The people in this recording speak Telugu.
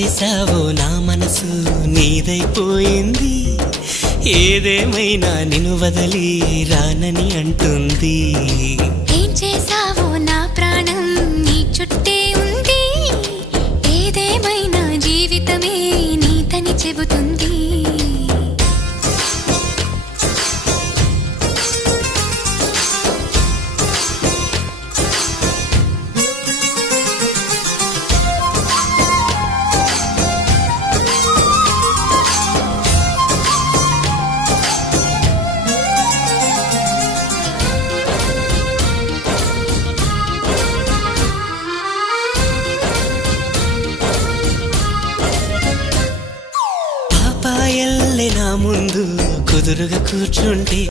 చేసావో నా మనసు నీదైపోయింది ఏదేమైనా నిన్ను వదిలి రానని అంటుంది ఏం చేసావో నా ప్రాణం నీ చుట్టే ఉంది ఏదేమైనా జీవితమే నీతని చెబుతుంది పాపాయల్లే నా ముందు కుదురుగా కూర్చుంటే